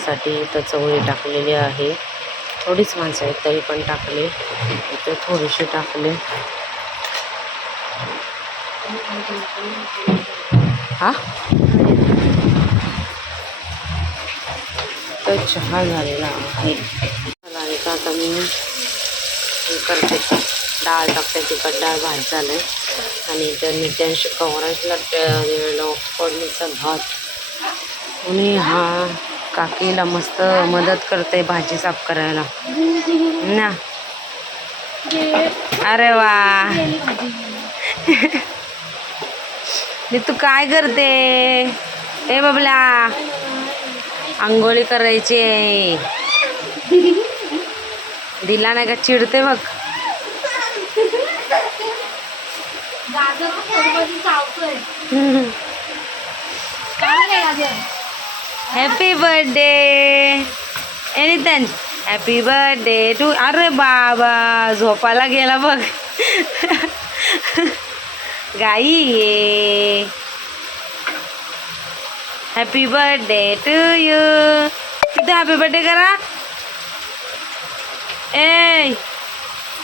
जेवणासाठी इथं चवळी टाकलेली आहे. थोडीच माणसं आहेत तरी पण टाकले. इथे थोडीशी टाकले. हा तर चहा झालेला आहे. आता मी करते डाळ टाकते. तिखट डाळ भात झालं आणि त्या मिरच्यांशी कवरायला फोडणीचा भात. आणि हा काकीला मस्त मदत करते भाजी साफ करायला ना. अरे वा तू काय करते? ए बाबला आंघोळी करायची आहे. दिला नाही का चिडते बघ. हॅपी बर्थडे एनिथन. Happy birthday to. अरे बाबा झोपायला गेला बघ. गाई ये. Happy birthday to you. तिथे हॅपी बर्थडे करा. ए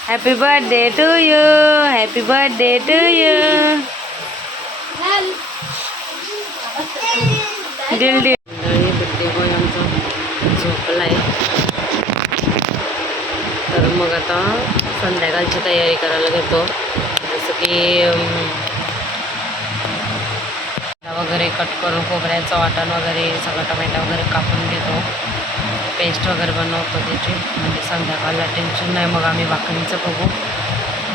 happy birthday to you. Happy birthday to you. दिल दिल. बर्थडे बॉय आमचा झोपलाय. तर मग आता संध्याकाळची तयारी करायला घेतो. जसं की वगैरे कट करून खोबऱ्याचं वाटण वगैरे सगळं टमॅटो वगैरे कापून घेतो. पेस्ट वगैरे बनवतो त्याची. म्हणजे संध्याकाळला टेन्शन नाही. मग आम्ही भाकरीचं बघू.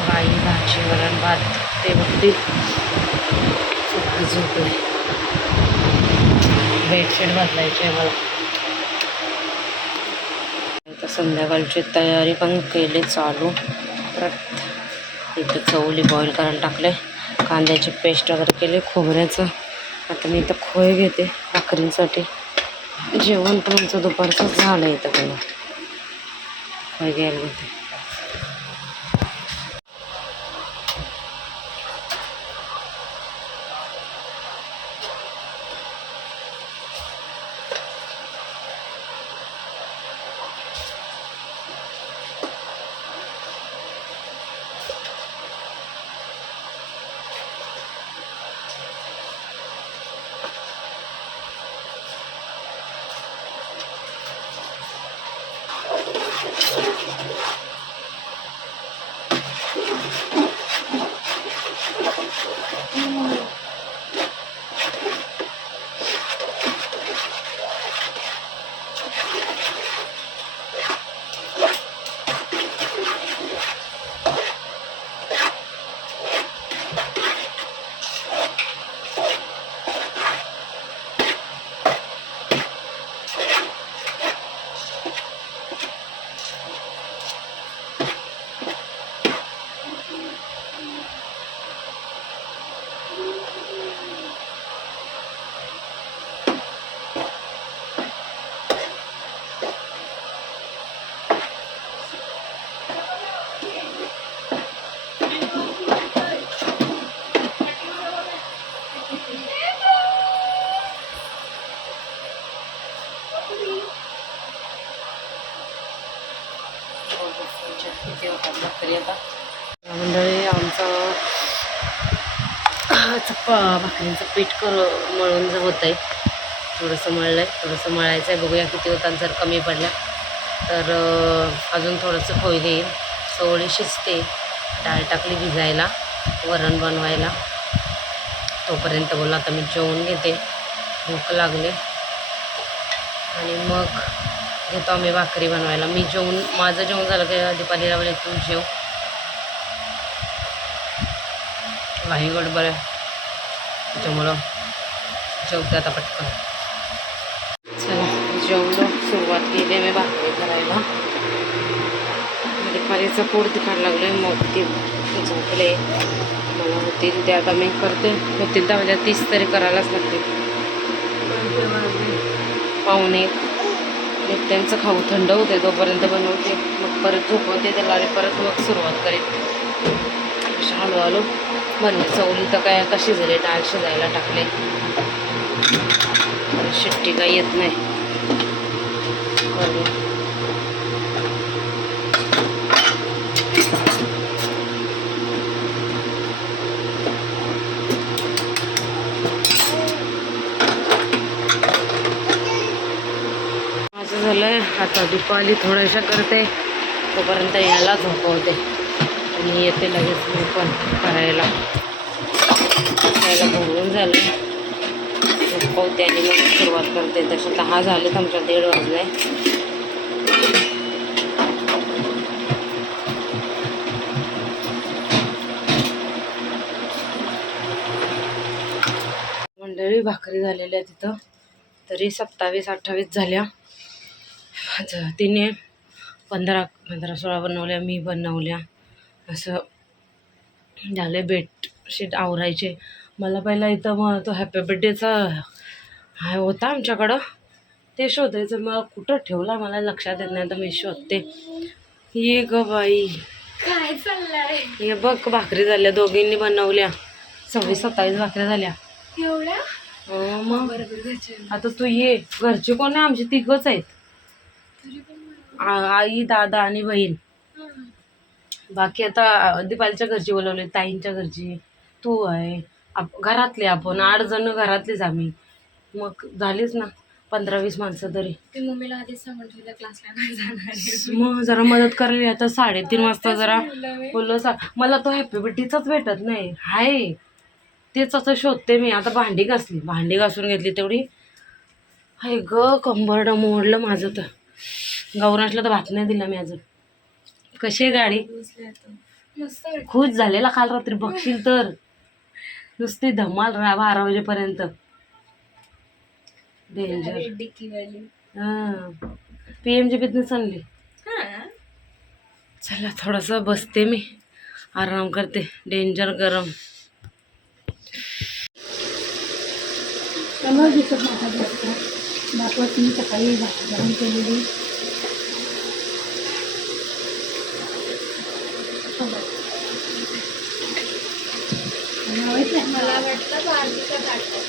गाई भाजी वरण भात ते बघतील. झोपले. बेडशीट बदलायची आहे मला. आता संध्याकाळची तयारी पण केली चालू. परत इथं चवली बॉईल करायला टाकले. कांद्याची पेस्ट वगैरे केली खोबऱ्याचं. आता मी इथं खोय घेते भाकरींसाठी. जेवण पण आमचं दुपारचं झालं. इथं पण खोय घ्यायला घेते. किती होतात भाकरी आता. मंडळी आमचं भाकरींचं पीठ मळून होत आहे. थोडंसं मळलं आहे. थोडंसं मळायचं आहे. बघूया किती होतात. जर कमी पडल्या तर अजून थोडंसं खोय देईल. चवळी शिजते. डाळ टाकली भिजायला वरण बनवायला. तोपर्यंत बोला आता मी जेवून घेते. भूक लागले आणि मग घेतो आम्ही भाकरी बनवायला. मी जेवून माझं जेवण झालं की दीपालीला बोलले तू जेव. काही गडबड आहे त्याच्यामुळं जेवते आता पटकन. चला जेवलो. सुरुवात केली मी भाकरी करायला. दीपालीचं पोट दुखायला लागलं. मग ती झोपले. मला होतील ते आता मी करते. होतील तर म्हणजे 30 तरी करायलाच लागतील. पाहुणे मग त्यांचं खाऊ थंड होते तोपर्यंत बनवते. मग परत झोपवते त्याला आणि परत मग सुरुवात करेल. अशा हळूहळू बनले. चवली तर काय आता शिजले. डाळ शिजायला टाकले. शिट्टी काही येत नाही. करूया. असं झालं आता दीपावली थोड्याशा करते, तोपर्यंत याला झोपवते आणि येते लगेच मी पण करायला. यायला भरून झालं, झोपवते आणि मग सुरुवात करते. तसे 10 झालेत, आमच्या 1:30 वाजले. मंडळी भाकरी झालेल्या तिथं तरी 27-28 झाल्या. तिने 15-16 बनवल्या, मी बनवल्या. असं झालं. बेडशीट आवरायचे. मला पहिला इथं मग तो हॅपी बड्डेचा हा होता आमच्याकडं, ते शोधायचं. मग कुठं ठेवला मला लक्षात येत नाही, तर मी शोधते. ये ग बाई, काय चाललंय? हे बघ भाकरी झाल्या, दोघींनी बनवल्या. 26-27 भाकरी झाल्या. एवढ्या? मग बरोबर घरचे. आता तू ये. घरचे कोण आहे? आमचे 3घच आहेत, आई, दादा आणि बहीण. बाकी आता दीपालीच्या घरची बोलवले, ताईंच्या घरची, तू आहे, घरातले आपण 8 जण घरातलेच आम्ही. मग झालीच ना 15-20 माणसं तरी. ते मम्मीला आधीच सांगून ठेवलं क्लासला नाही जाणार. मग जरा मदत करायला. आता 3:30 वाजता जरा बोललो मला तो हॅपी बड्डेचाच भेटत नाही. हाय तेच असं शोधते मी. आता भांडी घासून घेतली तेवढी. हाय ग, कंबरडं मोडलं माझं. तर गौरांशला तर भात नाही दिला मी अजून. कशी आहे गाडी? मस्त खुश झालेला काल रात्री, बघशील तर नुसती धमाल 12 वाजेपर्यंत. डेंजर. PMG बिझनेस आणली. चला थोडंसं बसते मी, आराम करते. डेंजर गरम. बापाची सकाळी भाजी केलेली. मला वाटलं बाजूचा टाकतो.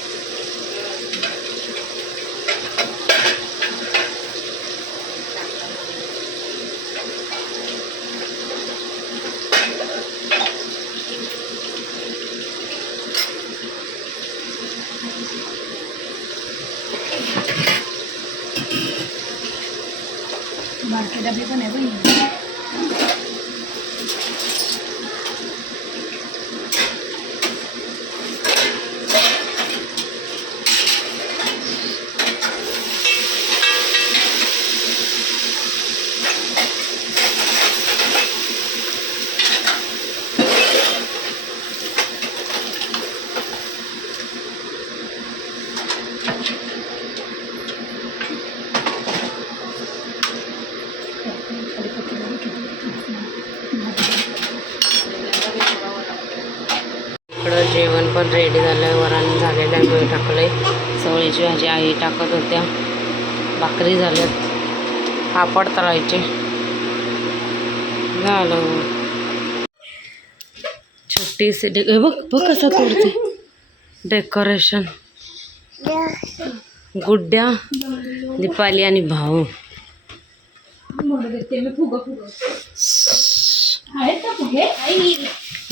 बारके डबे पण आहे बघ. इकडं जेवण पण रेडी झालं. वरण झालेलं आहे, मी टाकलंय. चवळीची भाजी आई टाकत होत्या. भाकरी झाल्यात, पापड तळायचे झालं. छोटीशी बघ कसं करते डेकोरेशन. गुड्ड्या, दीपाली आणि भाऊ.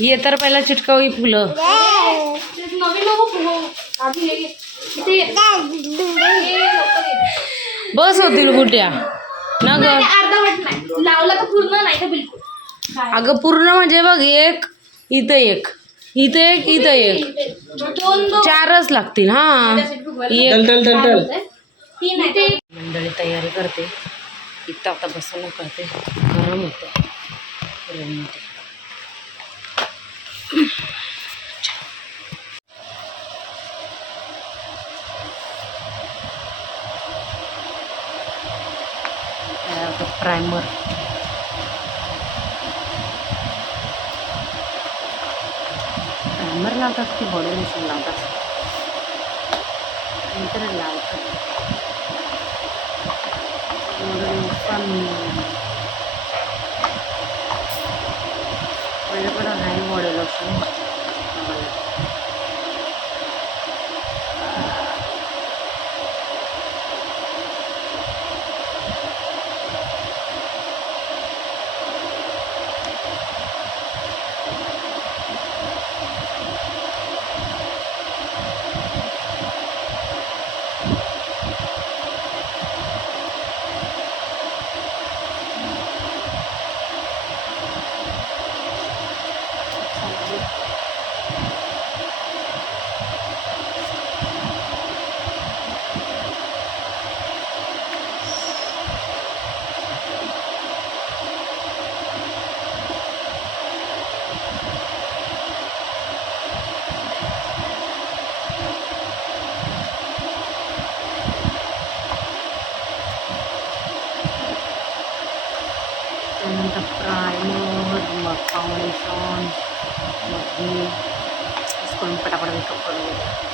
ये तर पहिला चिटकाव ही फुलं. बस होतील गुड्ड्या ना ग. लावला तर पूर्ण नाही का बिलकुल. अगं पूर्ण म्हणजे बघ, एक इथं एक, इथं एक, इथं एक, 4च लागतील. हा मंडळी तयारी करते. इथं आता बसून करते, गरम होते रूममध्ये. प्रायमर लावतात की बॉडी लोशन लावतात, नंतर लावतात. माझ्याकडं आहे बॉडी लोशन. फाउंडेशन करून पटापट मेकअप करून घेते.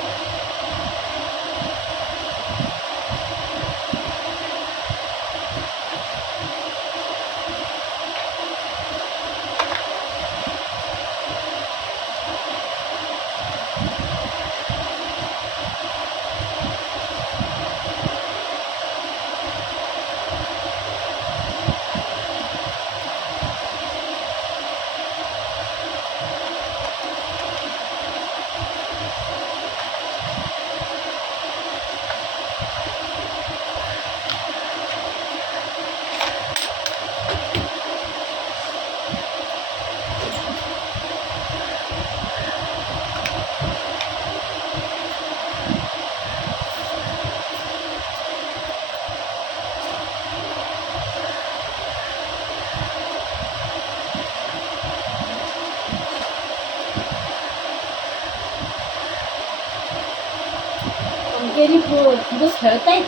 दिवस खेळतायत.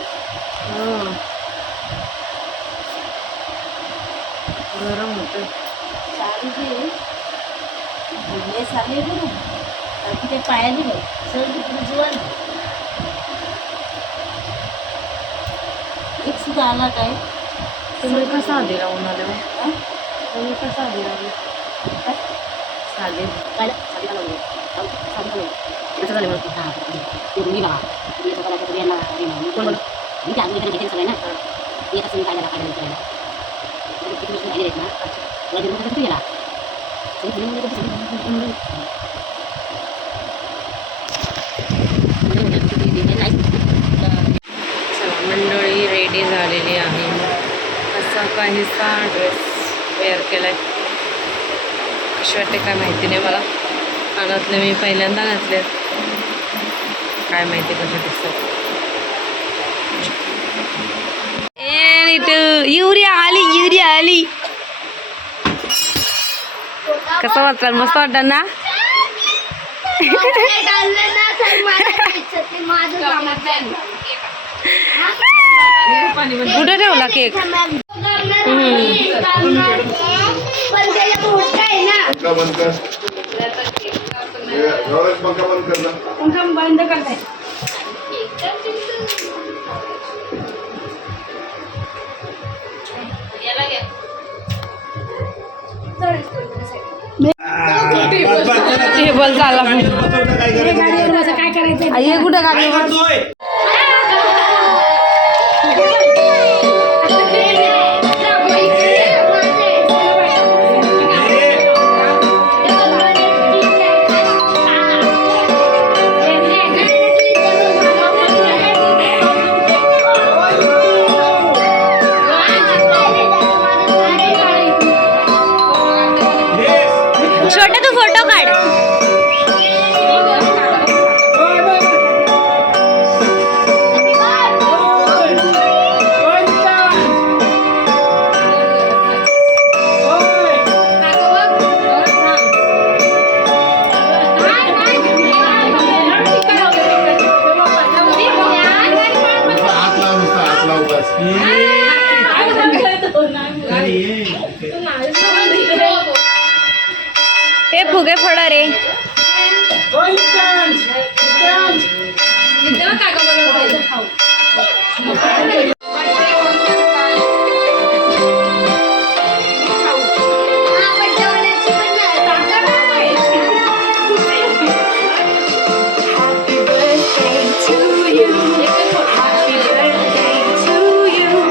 गरम होतं. चालले बरं ते पायाने बघ सर जीवन एक सुद्धा आला काय. तुम्ही कसा आधी राहून आले मग? तुम्ही कसा आधी राहिले? साधे काय साधी का लावली साधी का लावली कसं झालं बरं. हां ते तुम्ही बघा तुम्ही स्वतःला तर यांना कोण बघ मी त्या आधी घेते सगळे ना एक असं काय झाला काय विचारायला किती वर्ष झाली आहेत ना तुला दिवस किती गेला चला मंडळी रेडी झालेली आहे. असा काहीसा ड्रेस वेअर केला आहे. कशी वाटते काय माहिती नाही मला. कानातले मी पहिल्यांदा घातले. काय माहिती कशा दिसतात. युरिया आली कसं वाटलं? मस्त वाटतं ना. कुठे ठेवला केक? बंद करताय टेबल झाला. काय करायचं हे कुठं गाडीवर? छोटा तू फोटो काढ. हे फुगे फोडा रे. Happy birthday to you.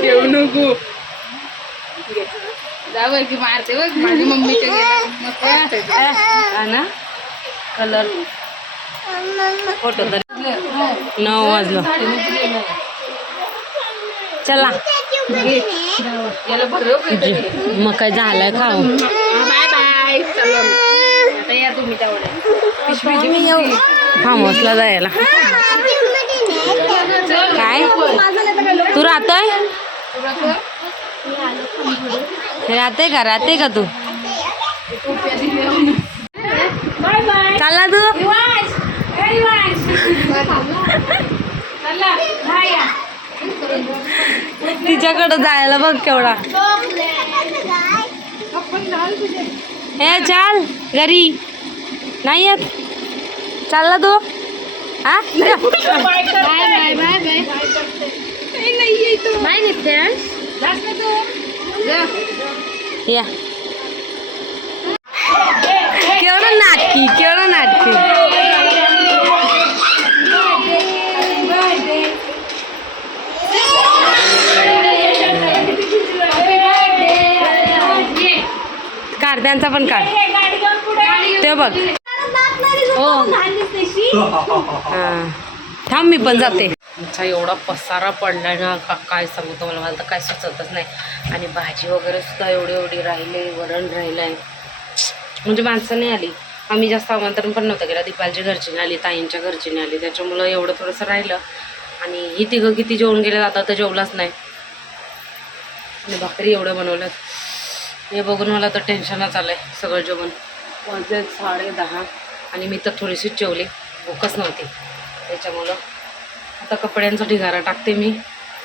घेऊ नको जावं की मारते बघ माझी मम्मीच्या गेला मस्त वाटायचं. हा ना कलर फोटो तर 9 वाजलं. चला याला भरव मग काय झालंय खाऊ. बाय बाय चला आता या तुम्ही तेवढे फार्महाऊसला जायला काय तू राहतोय राहते का तू चालला तू तिच्याकडे जायला बघ केवढा. हे चाल घरी नाही येत चालला तू हा बाय बाय बाय बाय नाही निघते या केवढं नाटकी काढ त्यांचा पण काढ ते बघ हो हां थांब मी पण जाते. आमचा एवढा पसारा पडलाय ना काय सांगू तुम्हाला मला तर काय सुचतच नाही. आणि भाजी वगैरे सुद्धा एवढी राहिली वरण राहिलं आहे म्हणजे माणसं नाही आली. आम्ही जास्त आमंत्रण पण नव्हतं केलं. दीपालच्या घरचीने आली ताईंच्या घरचीने आली त्याच्यामुळं एवढं थोडंसं राहिलं. आणि ही तिघं किती जेवण गेले आता तर जेवलाच नाही. आणि भाकरी एवढं बनवलं हे बघून मला तर टेन्शनच आलं आहे. सगळं जेवण वाजले 10:30 आणि मी तर थोडीशीच जेवली भूकच नव्हती त्याच्यामुळं. आता कपड्यांचा ढिगारा टाकते मी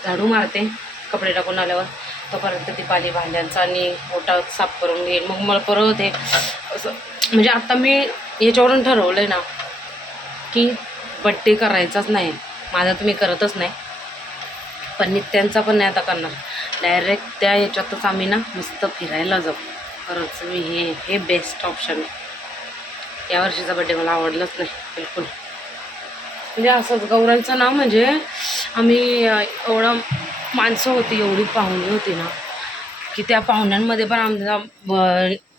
झाडू मारते कपडे टाकून आल्यावर तोपर्यंत ती पाली भांड्यांचा आणि ओटा साफ करून घेईन. मग मला परत हे असं म्हणजे आता मी याच्यावरून ठरवलं आहे ना की बड्डे करायचाच नाही माझा तर मी करतच नाही. पण नित्यांचा पण नाही आता करणार डायरेक्ट त्या याच्यातच आम्ही ना मस्त फिरायला जाऊ. खरंच मी हे बेस्ट ऑप्शन आहे. यावर्षीचा बड्डे मला आवडलाच नाही बिलकुल. म्हणजे असंच गौरांचं नाव म्हणजे आम्ही एवढं माणसं होती एवढी पाहुणी होती ना की त्या पाहुण्यांमध्ये पण आमचा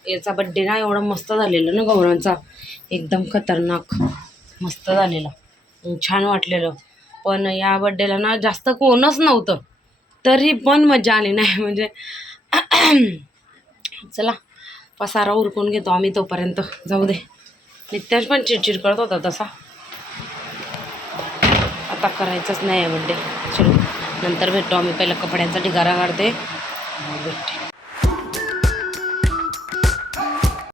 याचा बड्डे ना एवढा मस्त झालेला ना गौरांचा एकदम खतरनाक मस्त झालेला छान वाटलेलं. पण या बड्डेला ना जास्त कोणच नव्हतं तरी पण मजा आली नाही. म्हणजे चला पसारा उरकून घेतो आम्ही तोपर्यंत जाऊ दे. नित्याच पण चिडचिड करत होता तसा आता करायचंच नाही आहे बड्डे. चलो नंतर भेटतो आम्ही. पहिला कपड्यांचा ढिगारा काढते भेटते.